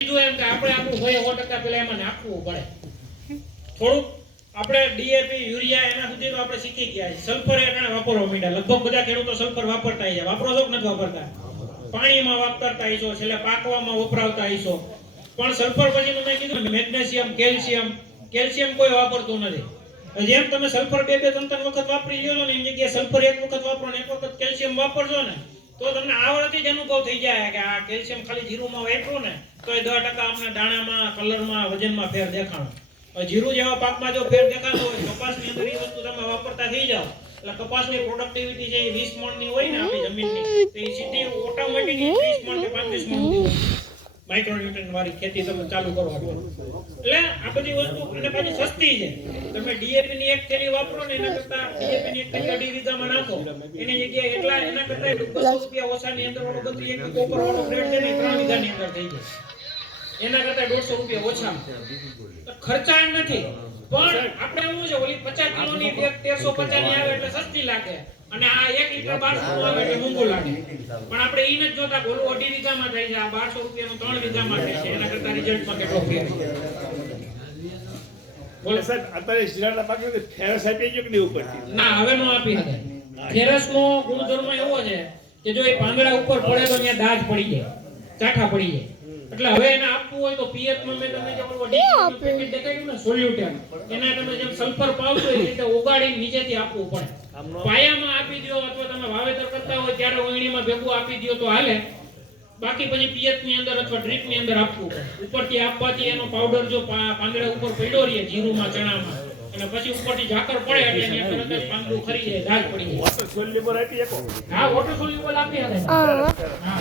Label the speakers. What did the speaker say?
Speaker 1: કીધું એમ કે આપણે આપણું ભાઈ સો ટકા પેલા એમાં નાખવું પડે. થોડુંક આપણે ડીએપી યુરિયા એના સુધી તો આપણે શીખી ગયા છે સલ્ફર એને વાપરવા માંડ્યા. લગભગ બધા ખેડૂતો સલ્ફર વાપરતા છે. વાપરો છો કે નથી વાપરતા? પાણીમાં વાપરતા હશો, છેલ્લે પાકવામાં વપરાવતા હશો. પણ સલ્ફર પછી મેં કીધું મેગ્નેશિયમ, કેલ્શિયમ કેલ્શિયમ કોઈ વાપરતું નથી. જેમ તમે સલ્ફર બે બે ત્રણ ત્રણ વખત વાપરી લો ને, એમ જગ્યાએ સલ્ફર એક વખત વાપરો ને, એક વખત કેલ્શિયમ વાપરજો ને તો તમને આવડતી જ અનુભવ થઈ જાય કે આ કેલ્શિયમ ખાલી જીરુમાં વાપરું ને, તો એ દસ ટકા આપણે દાણામાં, કલરમાં, વજનમાં ફેર દેખાણો. જીરું જેવા પાકમાં જો ફેર દેખાતો હોય, કપાસની અંદર એ વસ્તુ તમે વાપરતા થઈ જાઓ. એટલે કપાસની પ્રોડક્ટિવિટી છે એ 20 મણની હોય ને આપણી જમીનની, તો એ સીધી ઓટોમેટિક 30 મણ કે 35 મણ માઇક્રોન્યુટ્રન વાળી ખેતી તમે ચાલુ કરો એટલે આ બધી વસ્તુ અને પાછી સસ્તી છે. તમે ડીએપી ની એક થેલી વાપરો ને એના કરતા ડીએપી ની એક થેલી અઢી વીઘામાં નાખો. એની જગ્યાએ એટલા એના કરતા બસો રૂપિયા ઓછાની અંદર વાળો બત્રી એક કોપર વાળો ગ્રેડ છે ને ત્રણ વીઘા ની અંદર થઈ જાય. એના કરતા દોઢસો રૂપિયા ઓછા ખર્ચા નથી. પણ આપણે એવું છે, ઓલી પચાસ કિલોની બેગ તેરસો પચાસની આવે એટલે સસ્તી લાગે. અને આ એક લીટર બારસો નું આવે એટલે મોંઘું લાગે. પણ આપણે ઈ નથી જોતા બોલું ઓલું અઢી વીઘામાં થાય છે આ બારસો રૂપિયાનું ત્રણ વીઘામાં થાય છે. એના કરતા રિઝલ્ટમાં કેટલો ફેર
Speaker 2: બોલે સાહેબ અત્યારે શિરાળના પાકને ફેરસ આપી ગયો કે નહીં ઉપરથી?
Speaker 1: ના હવે નો આપી શકાય ફેરસનો ગુણધર્મ એવો છે કે જો એ પાંદડા ઉપર પડે તો ત્યાં દાજ પડી જાય ચાઠા પડી જાય. એટલે હવે એને આપવું હોય તો પીએચમાં મેં તમને જે ઓલું DDT પેકેટ દેખાડ્યું ને સોલ્યુટેન એના તમે જેમ સલ્ફર પાવશો એ રીતે ઓગાળી નીચેથી આપવું પડે. પાયામાં આપી દો અથવા તમે વાવેતર કરતા હોય ત્યારે ઓયણીમાં ભેગું આપી દો તો હાલે. બાકી પછી પિયતની અંદર અથવા ડ્રીપની અંદર આપવું. ઉપરથી આપવાથી એનો પાવડર જો પાંદડા ઉપર પડ્યો રહે જીરુમાં ચણામાં. અને પછી ઉપરથી ઝાકર પડે એટલે એની અંદર તરત જ પાંદડું ખરી જાય ઝાડ પડી જાય.
Speaker 2: વોટર સોલ્યુબલ આપી શકો?
Speaker 1: હા વોટર સોલ્યુબલ આપી
Speaker 3: હા.